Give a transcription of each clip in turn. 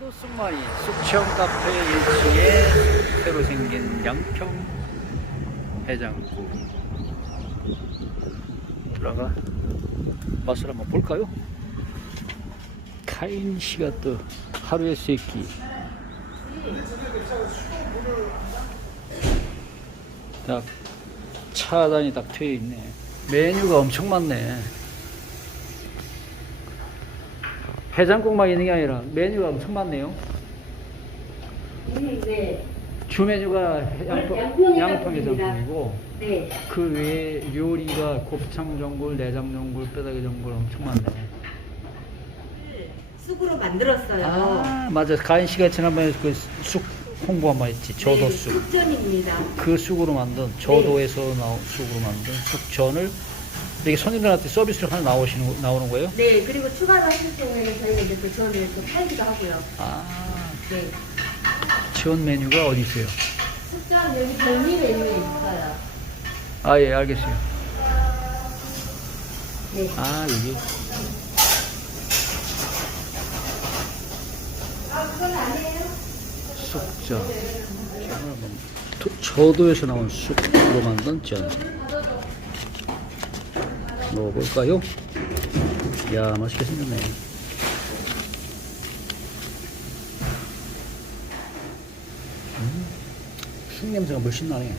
강원도 쑥마이 쑥청 카페 1층에 새로 생긴 양평 해장국. 들어가. 맛을 한번 볼까요? 카인 씨가 또 하루의 세끼. 딱 차단이 딱 트여 있네. 메뉴가 엄청 많네 해장국만 있는 게 아니라 메뉴가 엄청 많네요 네. 주 메뉴가 양평. 해장국이고 네. 그 외에 요리가 곱창 전골, 내장 전골, 뼈다귀 전골 엄청 많네. 쑥으로 만들었어요. 아 맞아 가인 씨가 지난번에 그쑥 홍보 한번 했지 저도 네, 쑥. 숙전입니다. 그 쑥으로 만든 저도에서 나온 쑥으로 만든 쑥전을 이게 손님들한테 서비스로 하나 나오시는 거- 나오는 거예요? 네, 그리고 추가로 하실 경우에는 저희가 이제 그 전을 또 팔기도 하고요. 아 네. 지원 메뉴가 어디 있어요? 숙전 여기 별미 메뉴에 있어요. 아 예 알겠어요. 네. 아 여기 아, 그건 아니에요? 도- 저도에서 나온 쑥으로 만든 전. 먹어볼까요? 야 맛있게 생겼네. 음, 쑥 냄새가 훨씬 나네.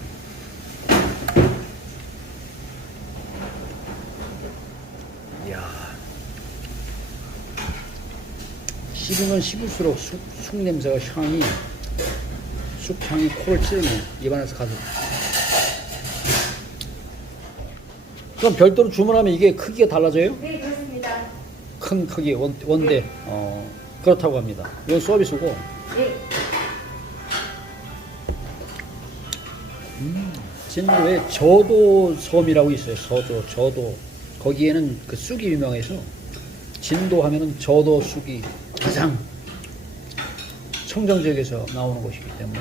야 씹으면 씹을수록 쑥, 쑥 냄새가 향이 쑥 향이 코를 찌르네 입안에서 가득. 그럼 별도로 주문하면 이게 크기가 달라져요? 네, 그렇습니다. 큰 크기 원, 원대 어, 그렇다고 합니다. 이건 서비스고 네. 진도 왜 저도 섬이라고 있어요. 서도 저도 거기에는 그 쑥이 유명해서 진도 하면은 저도 쑥이 가장 청정 지역에서 나오는 곳이기 때문에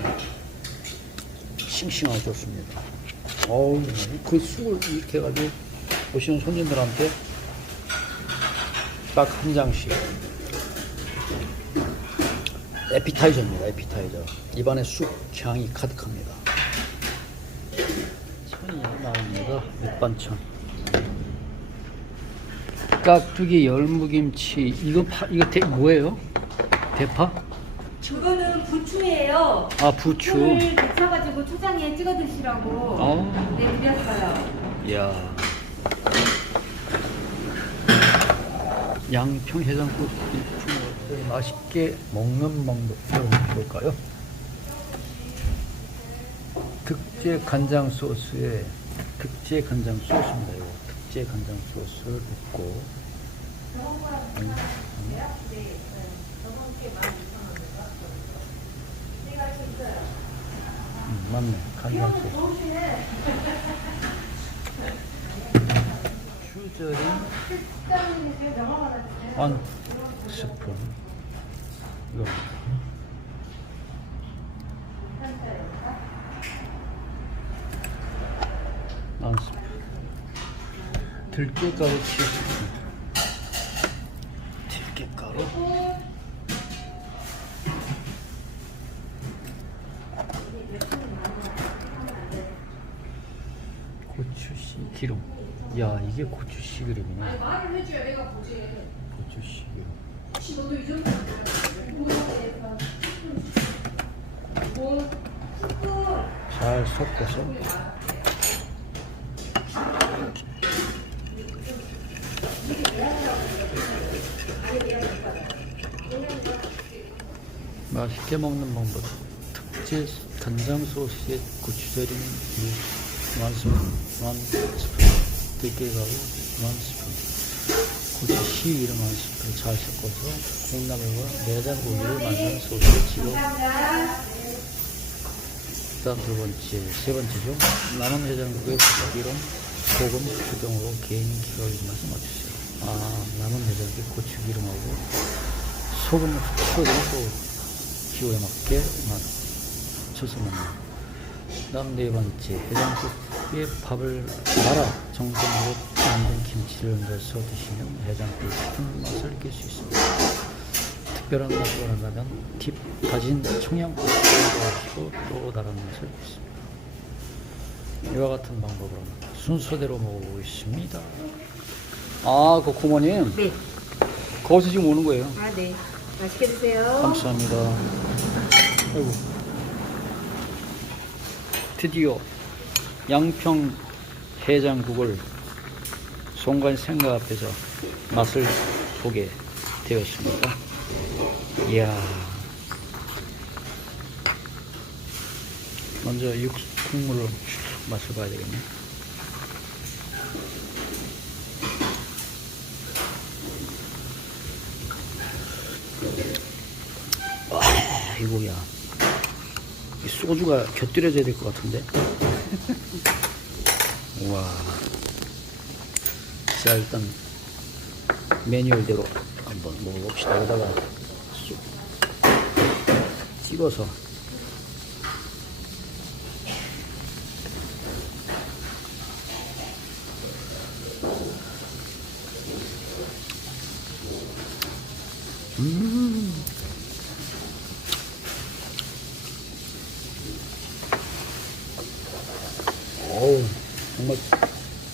싱싱하고 좋습니다. 어우 그 쑥을 이렇게 해가지고 오시는 손님들한테 딱 한 장씩 에피타이저입니다. 에피타이저 입안에 쑥 향이 가득합니다. 천이 나옵니다. 밑반찬. 깍두기 열무김치 이거 파 이거 대, 뭐예요? 대파? 그거는 부추예요. 아 부추. 부추를 데쳐가지고 초장에 찍어 드시라고 어. 네, 드렸어요. 야. 양평 해장국 일품을 맛있게 먹는 방법 배워볼까요? 특제 간장 소스에 특제 간장 소스입니다. 이거 특제 간장 소스를 붓고 음, 음, 맞네 간장 소스. 슈저린 한 스푼. 이거. 한 스푼. 들깨가루 7스푼 들깨가루? 고추씨 기름 야 이게 고추씨 기름이네 고추씨 기름 잘 섞어서? 맛있게 먹는 방법. 특제 간장 소스에 고추절임 한 스푼 한 스푼 한 스푼 고추 씨 이름 한 스푼 잘 섞어서 콩나물과 내장고기를 만든 소스에 집어 다음 두 번째, 세 번째죠. 남은 해장국에 고기름, 소금, 등으로 개인 기가 입맛에 맞추세요. 아, 남은 해장국에 고추기름하고 소금, 후추 등을 또 기호에 맞게 맞춰서 먹는. 다 음 네 번째, 해장국에 밥을 말아 정성으로 만든 김치를 얹어서 드시면 해장국 같은 맛을 느낄 수 있습니다. 특별한 맛을 원한다면 팁 다진 청양고추 넣으시고 또 다른 맛을 있습니다. 이와 같은 방법으로 순서대로 먹어보겠습니다. 아, 그 고모님 네. 거기서 지금 오는 거예요. 아, 네. 맛있게 드세요. 감사합니다. 아이고. 드디어 양평 해장국을 송관 생가 앞에서 맛을 보게 되었습니다. 이야. 먼저 육 국물을 쭉 맛을 봐야 되겠네. 와, 이거야. 이 소주가 곁들여져야 될 것 같은데. 와. 자, 일단 매뉴얼대로 한번 먹어봅시다. 여기다가 쑥 찍어서. 어우, 정말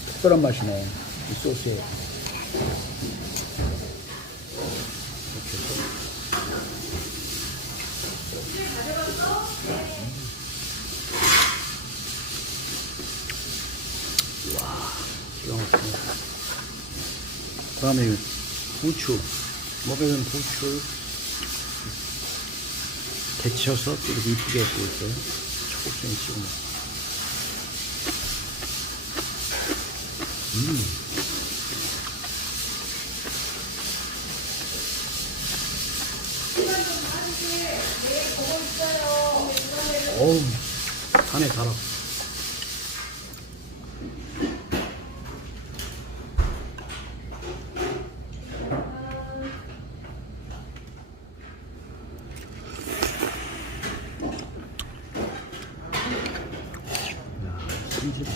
특별한 맛이네. 이 소스에. 이렇게 해서. 그 다음에 부추, 먹여준 부추를 데쳐서 또 이렇게 이쁘게 있어요. 초록색에 찍어 먹 어우, 간에 달아. 야, 손질.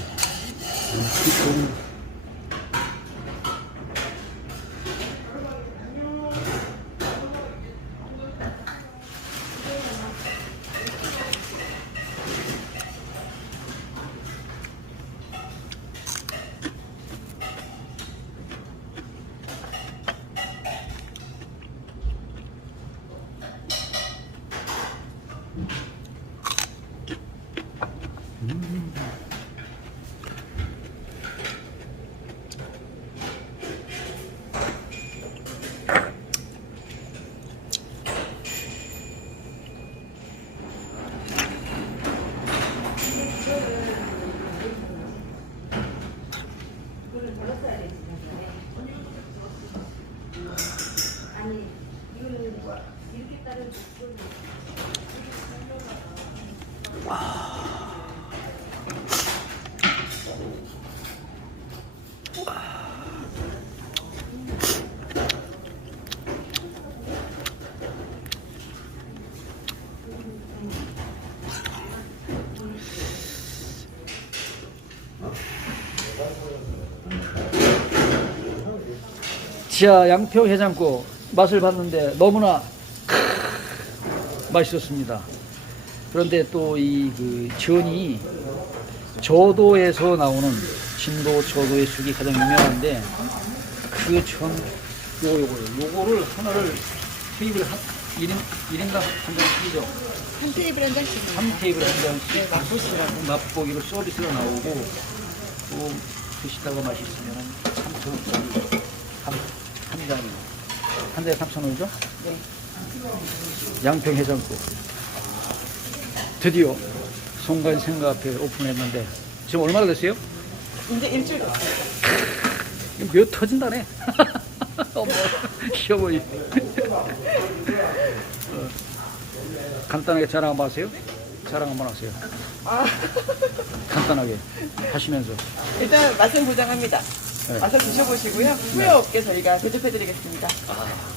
자, 양평 해장국 맛을 봤는데 너무나 맛있었습니다. 그런데 또 이 그 전이 저도에서 나오는 진도 저도의 죽이 가장 유명한데 그전 요거 요거 요거를 하나를 테이블 한 1인 1인당 한 장씩이죠. 한 테이블 한 장씩. 한 테이블 한 장씩 맛보시라고 맛보기로 서비스가 나오고 또 드시다가 맛있으면 3,000원 한, 한 잔이 한 대에 3,000원이죠? 네. 양평 해장국 드디어 송관 생가 앞에 오픈했는데 지금 얼마나 됐어요? 이제 일주일 됐어요. 몇 터진다네 어머 시어머니 어, 간단하게 자랑 한번 하세요 자랑 한번 하세요 아, 간단하게 하시면서 일단 맛은 보장합니다. 네. 맛을 드셔보시고요. 후회 없게 저희가 대접해드리겠습니다.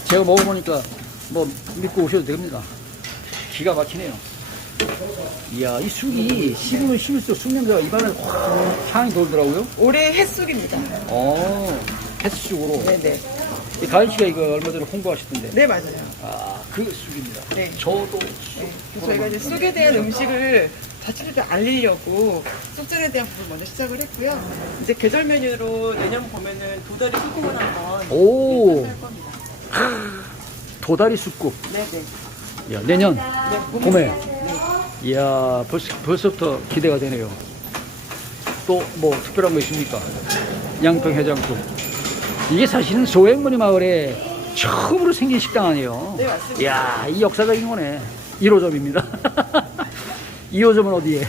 제가 먹어보니까 뭐 믿고 오셔도 됩니다. 기가 막히네요. 이야, 이 쑥이 씹으면 씹을수록 쑥 냄새가 입안에 확 향이 돌더라고요. 올해 햇쑥입니다. 어, 햇쑥으로. 네네. 이 다인 씨가 이거 얼마 전에 홍보하셨던데. 네, 맞아요. 아, 그 쑥입니다. 네. 저도 네. 그래서 저희가 이제 쑥에 대한 음식을 자체적으로 알리려고 쑥전에 대한 부분 먼저 시작을 했고요. 이제 계절 메뉴로 내년 보면은 도다리 쑥국을 한번 오. 할 겁니다. 도다리 쑥국. 네네. 야, 내년 네, 봄에. 이야, 벌써, 벌써부터 기대가 되네요. 또 뭐 특별한 거 있습니까? 양평 해장국. 이게 사실은 소행머니 마을에 처음으로 생긴 식당 아니에요? 네, 맞습니다. 이야, 이 역사적인 거네. 1호점입니다. 2호점은 어디에?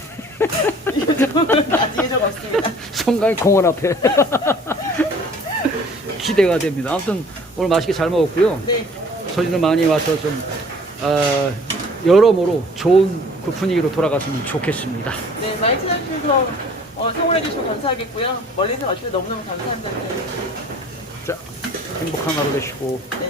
아직 예정 없습니다. 성강 공원 앞에. 기대가 됩니다. 아무튼 오늘 맛있게 잘 먹었고요. 네. 손님들 많이 와서 좀 어, 여러모로 좋은 그 분위기로 돌아갔으면 좋겠습니다. 네, 많이 찾아주셔서 어, 성원해 주시면 감사하겠고요. 멀리서 와주셔서 너무너무 감사합니다. 자, 행복한 하루 되시고 네.